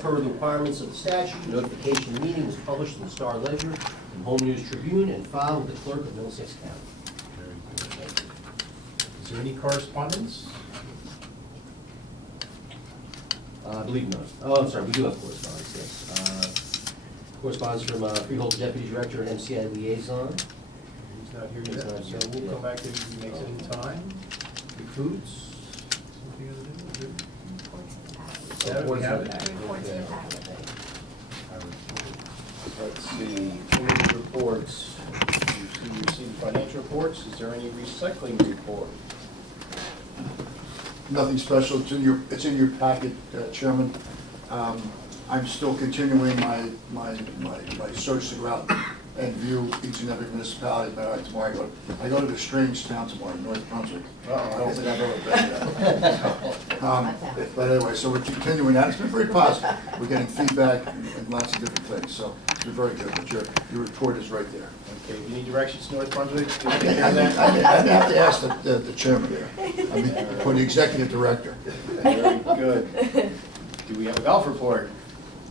per the requirements of the statute, notification of the meeting was published in the Star Ledger and Home News Tribune and filed with the clerk of Middlesex County. Is there any correspondence? I believe not. Oh, I'm sorry, we do have correspondence, yes. Correspondence from Freehold Deputy Director and MCI Liaison. He's not here He's yet, not so here we'll yet. come back if he makes it in time. Big Foods? Something you gonna do? Yeah, we have it. Let's see, committee reports. You received financial reports. Is there any recycling report? Nothing special, it's in your packet, Chairman. I'm still continuing my search to go out and view each and every municipality, but tomorrow I go to the strange town tomorrow, North Brunswick. I don't think I've ever been there. But anyway, so we're continuing that, it's been very positive. We're getting feedback and lots of different things, so it's been very good, but your report is right there. Okay, if you need directions to North Brunswick, do you take care I of that? have to ask the chairman here, I mean, for the executive director. Very good. Do we have a golf report?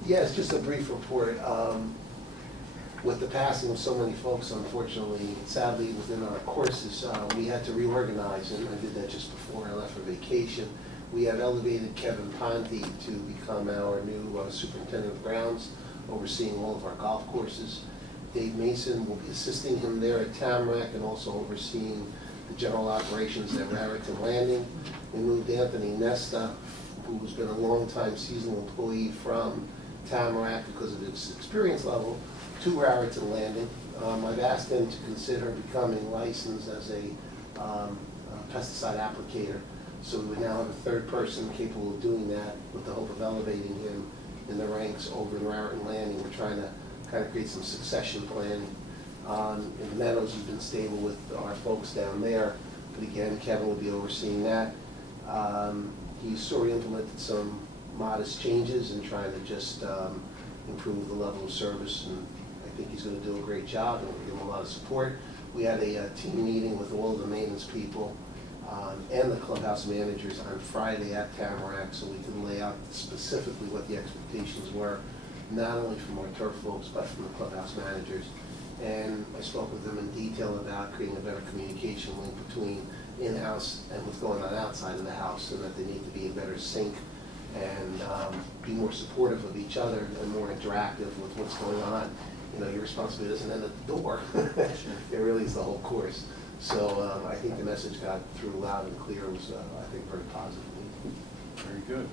Yes, just a brief report. With the passing of so many folks, unfortunately, sadly, within our courses, we had to reorganize, and I did that just before I left for vacation. We have elevated Kevin Ponte to become our new superintendent of grounds, overseeing all of our golf courses. Dave Mason will be assisting him there at Tamarack and also overseeing the general operations at Raritan Landing. We moved Anthony Nesta, who's been a longtime seasonal employee from Tamarack because of his experience level, to Raritan Landing. I've asked him to consider becoming licensed as a pesticide applicator. So we would now have a third person capable of doing that with the hope of elevating him in the ranks over in Raritan Landing. We're trying to kind of create some succession planning. In the Meadows, he's been stable with our folks down there, but again, Kevin will be overseeing that. He's sort of implemented some modest changes and trying to just improve the level of service, and I think he's going to do a great job, and we'll give him a lot of support. We had a team meeting with all of the maintenance people and the clubhouse managers on Friday at Tamarack, so we can lay out specifically what the expectations were, not only from our turf folks, but from the clubhouse managers. And I spoke with them in detail about creating a better communication link between in-house and what's going on outside of the house, and that they need to be in better sync and be more supportive of each other and more interactive with what's going on. You know, your responsibility doesn't end at the door. It really is the whole course. So I think the message got through loud and clear. It was, I think, very positively. Very good.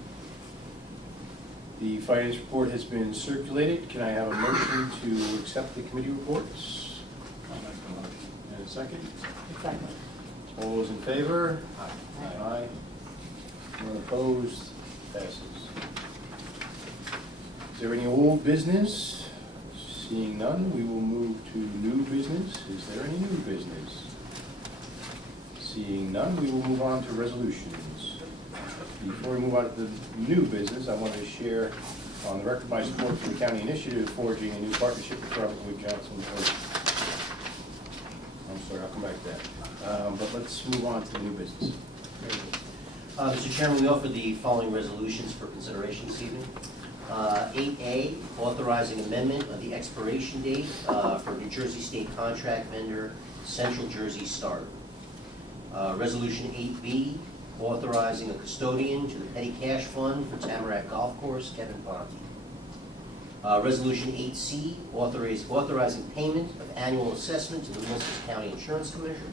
The finance report has been circulated. Can I have a motion to accept the committee reports? I'll make the motion. And a second? Second. All those in favor? Aye. Aye. Anyone opposed? Passes. Is there any old business? Seeing none, we will move to new business. Is there any new business? Seeing none, we will move on to resolutions. Before we move on to the new business, I want to share on the record my support for the county initiative forging a new partnership with Robert Wood Johnson. I'm sorry, I'll come back to that. But let's move on to the new business. Mr. Chairman, we offer the following resolutions for consideration this evening. 8A, authorizing amendment of the expiration date for New Jersey State contract vendor Central Jersey Star. Resolution 8B, authorizing a custodian to the petty cash fund for Tamarack Golf Course, Kevin Ponte. Resolution 8C, authorizing payment of annual assessment to the Middlesex County Insurance Commission.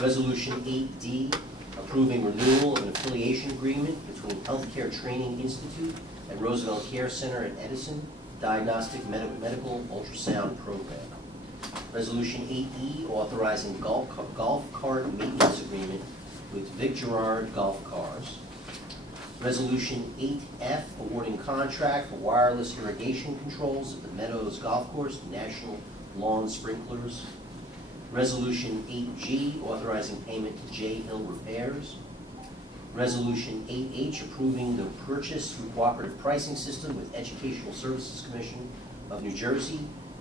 Resolution 8D, approving renewal of an affiliation agreement between Healthcare Training Institute and Roosevelt Care Center at Edison Diagnostic Medical Ultrasound Program. Resolution 8E, authorizing golf cart maintenance agreement with Vic Gerard Golf Cars. Resolution 8F, awarding contract for wireless irrigation controls at the Meadows Golf Course, National Lawn Sprinklers. Resolution 8G, authorizing payment to J Hill Repairs. Resolution 8H, approving the purchase through cooperative pricing system with Educational Services Commission of New Jersey,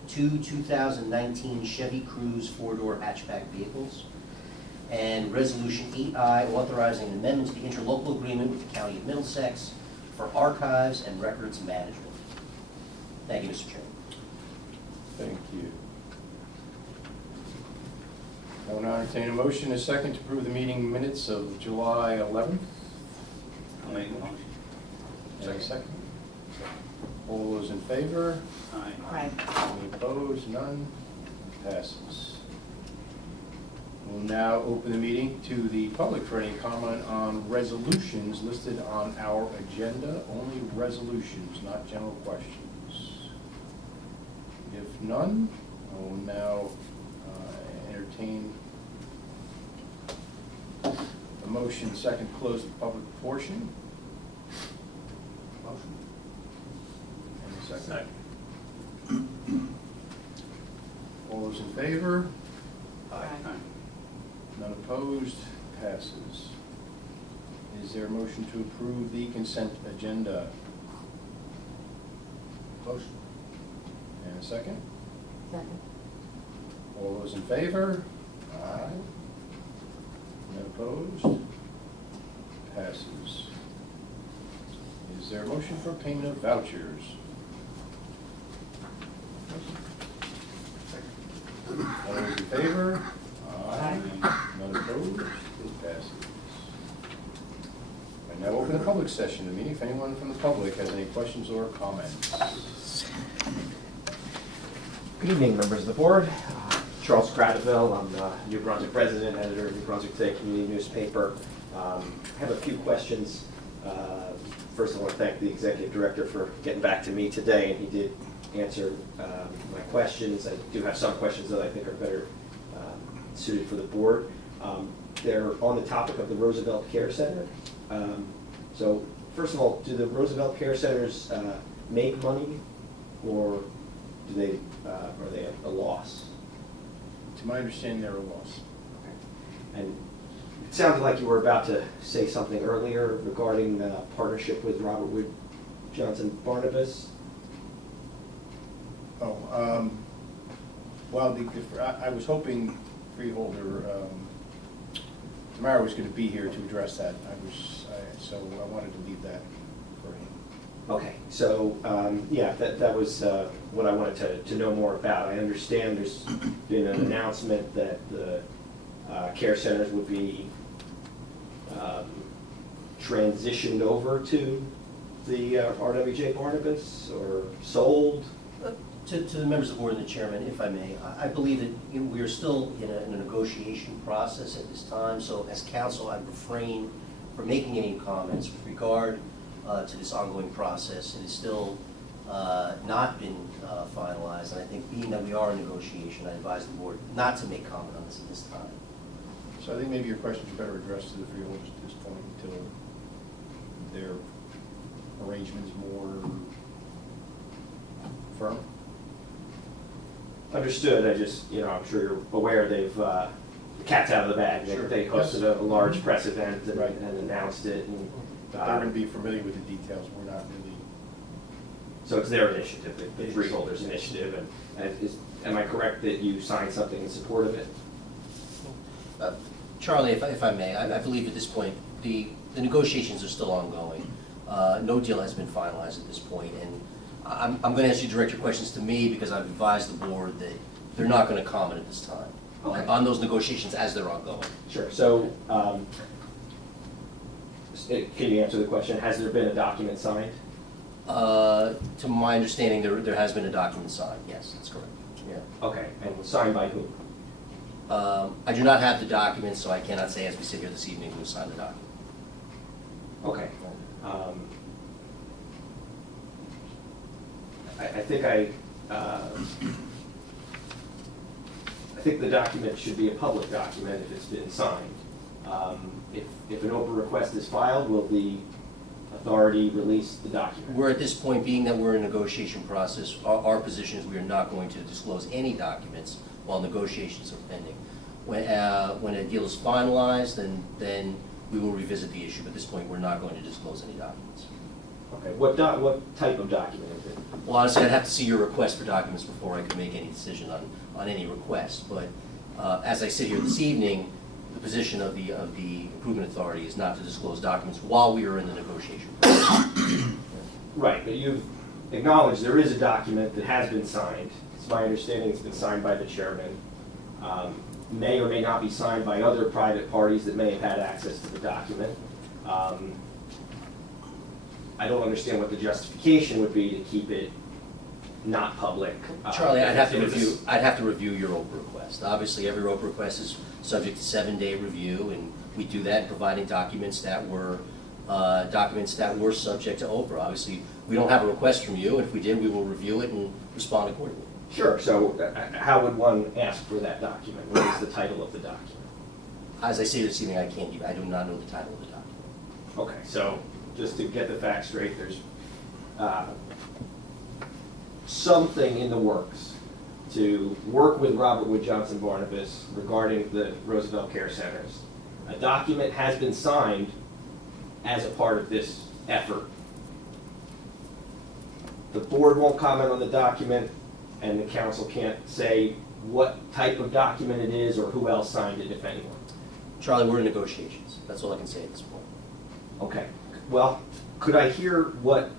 2 2019 Chevy Cruze 4-door hatchback vehicles. And Resolution 8I, authorizing an amendment to the interlocal agreement with the County of Middlesex for archives and records management. Thank you, Mr. Chairman. Thank you. I will now entertain a motion, a second, to approve the meeting minutes of July 11th. I'll make a motion. And a second. All those in favor? Aye. Any opposed? None? Passes. We'll now open the meeting to the public for any comment on resolutions listed on our agenda. Only resolutions, not general questions. If none, I will now entertain a motion, second, close the public portion. Motion. And a second. All those in favor? Aye. None opposed? Passes. Is there a motion to approve the consent agenda? Motion. And a second? Second. All those in favor? Aye. None opposed? Passes. Is there a motion for payment of vouchers? All those in favor? Aye. None opposed? It passes. I now open the public session of the meeting. If anyone from the public has any questions or comments. Good evening, members of the board. Charles Cradaville, I'm the New Brunswick resident, editor of New Brunswick Today community newspaper. I have a few questions. First, I want to thank the executive director for getting back to me today, and he did answer my questions. I do have some questions that I think are better suited for the board. They're on the topic of the Roosevelt Care Center. So, first of all, do the Roosevelt Care Centers make money, or do they are they a loss? To my understanding, they're a loss. And it sounded like you were about to say something earlier regarding partnership with Robert Wood Johnson Barnabas. Oh, well, I was hoping Freeholder Tamara was going to be here to address that. So I wanted to leave that for him. Okay, so, yeah, that was what I wanted to know more about. I understand there's been an announcement that the care centers would be transitioned over to the RWJ Barnabas, or sold. To the members of the board and the chairman, if I may, I believe that we are still in a negotiation process at this time, so as counsel, I refrain from making any comments with regard to this ongoing process. It has still not been finalized, and I think being that we are in negotiation, I advise the board not to make comment on this at this time. So I think maybe your questions are better addressed to the Freeholders at this point until their arrangements more firm. Understood. I just, I'm sure you're aware they've, the cat's out of the bag. Sure. They hosted a large press event and, Right. and announced it. And, They're going to be familiar with the details. We're not really. so it's their initiative, the Freeholders initiative. And am I correct that you signed something in support of it? Charlie, if I may, I believe at this point, the negotiations are still ongoing. No deal has been finalized at this point, and I'm going to ask you to direct your questions to me because I've advised the board that they're not going to comment at this time Okay. on those negotiations as they're ongoing. Sure. So, can you answer the question? Has there been a document signed? To my understanding, there has been a document signed, yes, that's correct, yeah. Okay, and signed by whom? I do not have the document, so I cannot say as we sit here this evening who signed the document. Okay. I think the document should be a public document if it's been signed. If an open request is filed, will the authority release the document? We're at this point, being that we're in a negotiation process, our position is we are not going to disclose any documents while negotiations are pending. When a deal is finalized, then we will revisit the issue. But at this point, we're not going to disclose any documents. Okay, what type of document is it? Well, honestly, I'd have to see your request for documents before I could make any decision on any request. But as I sit here this evening, the position of the Improvement Authority is not to disclose documents while we are in the negotiation process. Right, but you've acknowledged there is a document that has been signed. It's my understanding it's been signed by the chairman. May or may not be signed by other private parties that may have had access to the document. I don't understand what the justification would be to keep it not public. Charlie, I'd have to if it's- review your Oprah request. Obviously, every Oprah request is subject to 7-day review, and we do that providing documents that were subject to Oprah. Obviously, we don't have a request from you, and if we did, we will review it and respond accordingly. Sure, so how would one ask for that document? What is the title of the document? As I say this evening, I do not know the title of the document. Okay, so just to get the facts straight, there's something in the works to work with Robert Wood Johnson Barnabas regarding the Roosevelt Care Centers. A document has been signed as a part of this effort. The board won't comment on the document, and the council can't say what type of document it is or who else signed it, if anyone. Charlie, we're in negotiations. That's all I can say at this point. Okay, well, could I hear what,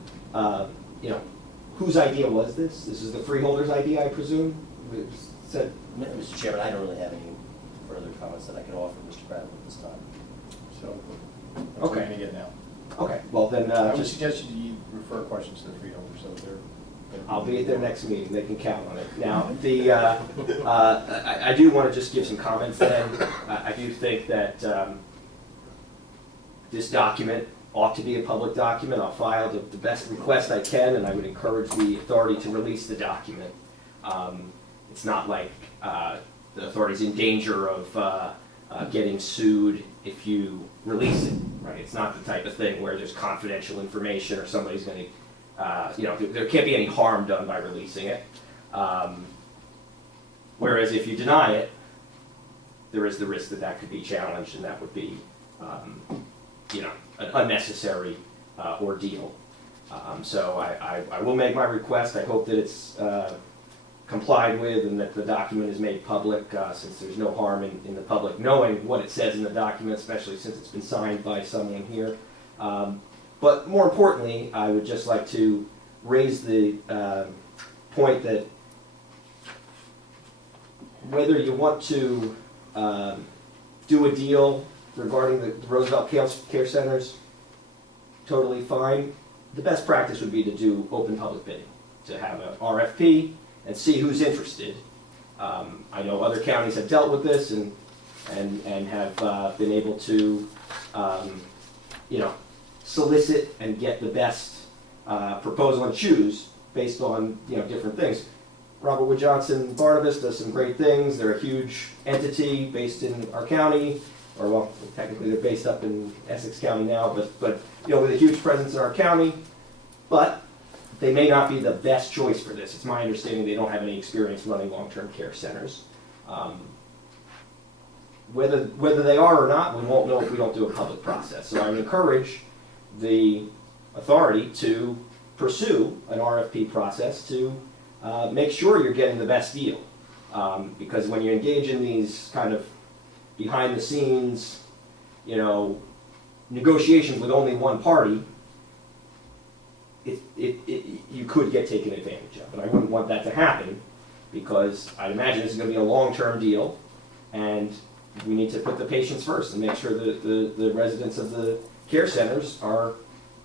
whose idea was this? This is the freeholder's idea, I presume? It said, Mr. Chairman, I don't really have any further comments that I can offer Mr. Pradley at this time. So, that's what Okay. we're gonna get now. okay, well then, I would just, suggest you refer questions to the freeholders, so they're. I'll be at their next meeting, they can count on it. Now, I do want to just give some comments then. I do think that this document ought to be a public document. I'll file the best request I can, and I would encourage the authority to release the document. It's not like the authority's in danger of getting sued if you release it, right? It's not the type of thing where there's confidential information or somebody's going to, there can't be any harm done by releasing it. Whereas if you deny it, there is the risk that that could be challenged, and that would be, an unnecessary ordeal. So I will make my request. I hope that it's complied with and that the document is made public, since there's no harm in the public knowing what it says in the document, especially since it's been signed by someone here. But more importantly, I would just like to raise the point that whether you want to do a deal regarding the Roosevelt Care Centers, totally fine. The best practice would be to do open public bidding, to have an RFP and see who's interested. I know other counties have dealt with this and have been able to, solicit and get the best proposal and choose based on different things. Robert Wood Johnson Barnabas does some great things. They're a huge entity based in our county, or well, technically they're based up in Essex County now, but with a huge presence in our county. But they may not be the best choice for this. It's my understanding they don't have any experience running long-term care centers. Whether they are or not, we won't know if we don't do a public process. So I would encourage the authority to pursue an RFP process to make sure you're getting the best deal. Because when you engage in these kind of behind the scenes, negotiations with only one party, you could get taken advantage of. And I wouldn't want that to happen, because I'd imagine this is going to be a long-term deal, and we need to put the patients first and make sure that the residents of the care centers are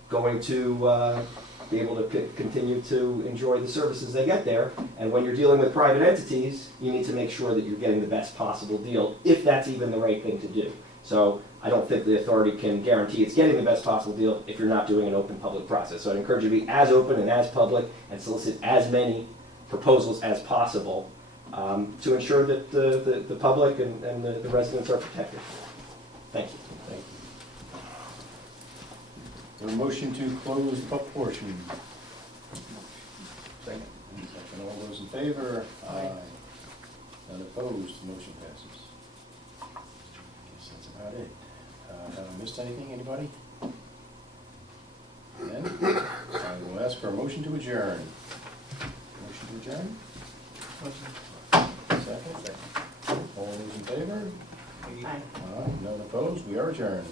going to be able to continue to enjoy the services they get there. And when you're dealing with private entities, you need to make sure that you're getting the best possible deal, if that's even the right thing to do. So I don't think the authority can guarantee it's getting the best possible deal if you're not doing an open public process. So I'd encourage you to be as open and as public and solicit as many proposals as possible to ensure that the public and the residents are protected. Thank you. Thank you. A motion to close the public portion. Second. Second. All those in favor? Aye. None opposed, the motion passes. Guess that's about it. Have I missed anything, anybody? Then, I will ask for a motion to adjourn. Motion to adjourn? Second? All those in favor? Aye. Aye. None opposed, we are adjourned.